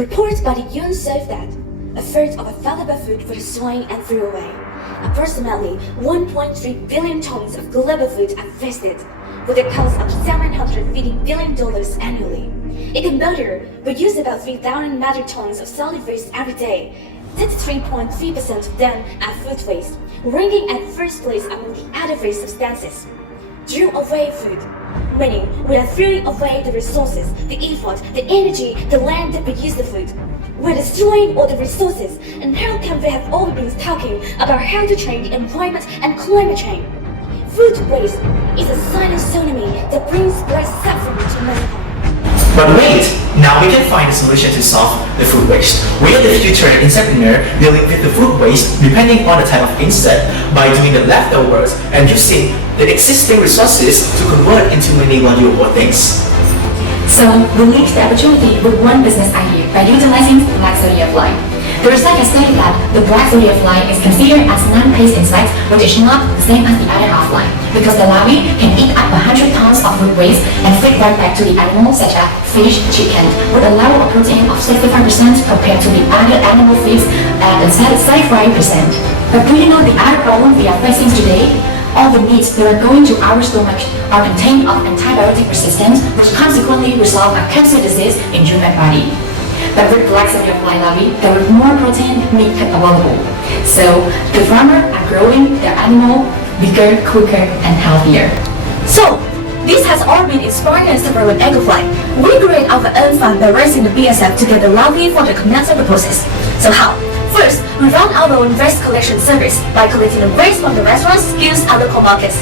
Reports by the UN show that a third of available food was swine and threw away. Approximately 1.3 billion tons of global food are wasted, with a cost of $750 billion annually. In Cambodia, we use about 3,000 metric tons of solid waste every day. 33.3% of them are food waste, ranking at first place among the other waste substances. Throw away food, meaning we are throwing away the resources, the effort, the energy, the land that produce the food. We're destroying all the resources, and how can we have all been talking about how to change the environment and climate change? Food waste is a silent tsunami that brings great suffering to mankind. But wait, now we can find a solution to solve the food waste. We are the future entrepreneur dealing with the food waste depending on the type of insect by doing the leftovers and using the existing resources to convert into many valuable things. So, we linked the opportunity with one business idea by utilizing the black zodiac fly. The research has stated that the black zodiac fly is considered as non-paste insect, which is not the same as the other half-fly, because the larvae can eat up 100 tons of food waste and feed right back to the animals such as fish, chicken, with a level of protein of 65% compared to the other animal feeds at 35%. But do you know the other problem we are facing today? All the meats that are going to our stomach are contained of antibiotic resistance, which consequently result a cancer disease in human body. But with black zodiac fly larvae, there is more protein meat available. So the farmers are growing their animal bigger, quicker, and healthier. So, this has all been inspired and several with Ecofly. We create our own farm by raising the BSF to get the larvae for the commencement process. So how? First, we run our own waste collection service by collecting the waste from the restaurants, schools, and local markets.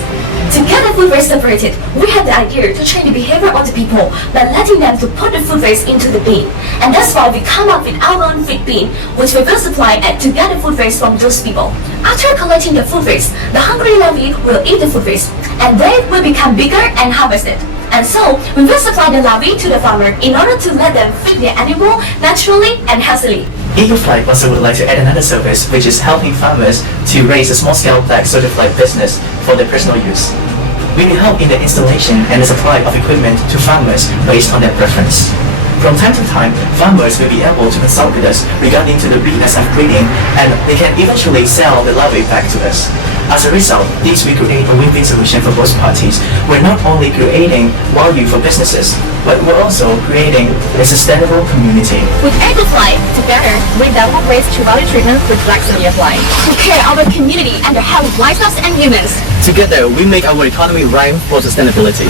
To get the food waste separated, we had the idea to change the behavior of the people by letting them to put the food waste into the bin. And that's why we come up with our own feed bin, which we will supply to get the food waste from those people. After collecting the food waste, the hungry larvae will eat the food waste, and they will become bigger and harvested. And so, we will supply the larvae to the farmer in order to let them feed their animal naturally and healthily. Ecofly also would like to add another service, which is helping farmers to raise a small-scale black zodiac fly business for their personal use. We will help in the installation and the supply of equipment to farmers based on their preference. From time to time, farmers will be able to consult with us regarding to the BSF breeding, and they can eventually sell the larvae back to us. As a result, this will create a win-win solution for both parties. We're not only creating value for businesses, but we're also creating a sustainable community. With Ecofly, together, we develop waste to value treatment with black zodiac fly to care our community and the health of livestock and humans. Together, we make our economy rhyme for sustainability.